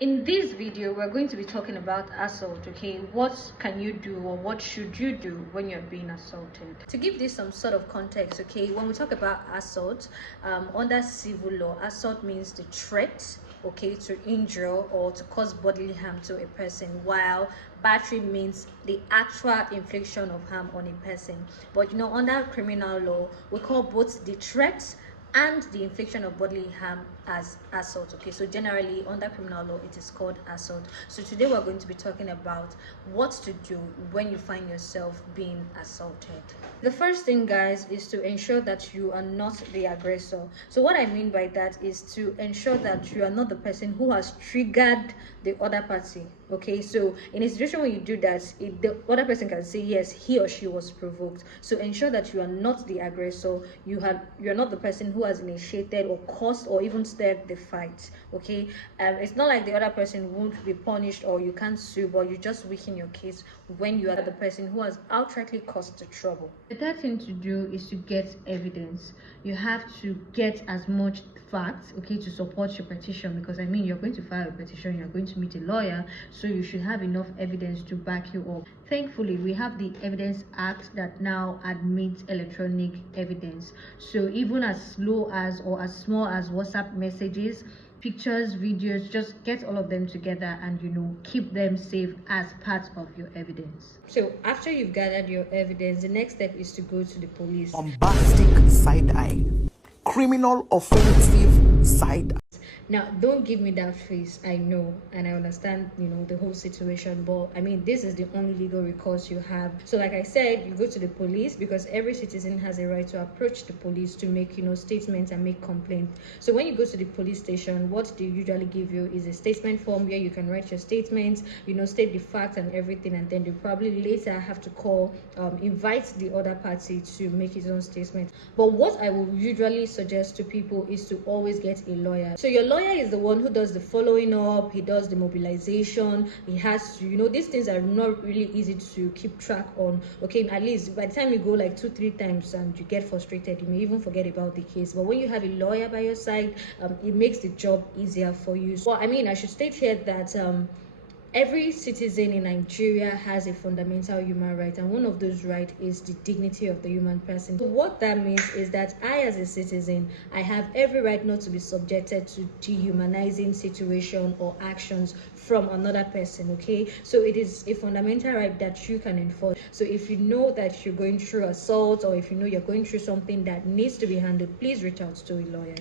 In this video, we're going to be talking about assault. Okay, what can you do or what should you do when you're being assaulted? To give this some sort of context, okay, when we talk about assault, under civil law, assault means the threat, okay, to injure or to cause bodily harm to a person, while battery means the actual infliction of harm on a person. But under criminal law, we call both the threat and the infliction of bodily harm as assault. Okay, so generally under criminal law it is called assault. So today we're going to be talking about what to do when you find yourself being assaulted. The first thing, guys, is to ensure that you are not the aggressor. So what I mean by that is to ensure that you are not the person who has triggered the other party. Okay, so in a situation when you do that, the other person can say yes, he or she was provoked. So ensure that you are not the aggressor. You're not the person who has initiated or caused or even stirred the fight. Okay, it's not like the other person won't be punished or you can't sue, but you just weaken your case when you are the person who has outrightly caused the trouble. The third thing to do is to get evidence. You have to get as much facts, okay, to support your petition, because you're going to file a petition, you're going to meet a lawyer, so you should have enough evidence to back you up. Thankfully, we have the Evidence Act that now admits electronic evidence. So even as slow as or as small as WhatsApp messages, pictures, videos, just get all of them together and keep them safe as part of your evidence. So after you've gathered your evidence, the next step is to go to the police. Bombastic side eye, criminal offensive side eye. Now, don't give me that face. I know and I understand, the whole situation, but this is the only legal recourse you have. So like I said, you go to the police, because every citizen has a right to approach the police to make, statements and make complaints. So when you go to the police station, what they usually give you is a statement form where you can write your statements, state the facts and everything, and then they probably later have to call, invite the other party to make his own statement. But what I will usually suggest to people is to always get a lawyer. So your lawyer is the one who does the following up, he does the mobilization, he has to, these things are not really easy to keep track on. Okay, at least by the time you go like 2-3 times and you get frustrated, you may even forget about the case. But when you have a lawyer by your side, it makes the job easier for you. So I should state here that every citizen in Nigeria has a fundamental human right, and one of those rights is the dignity of the human person. So what that means is that I, as a citizen, I have every right not to be subjected to dehumanizing situation or actions from another person. Okay, so it is a fundamental right that you can enforce. So if you know that you're going through assault, or if you're going through something that needs to be handled, please reach out to a lawyer.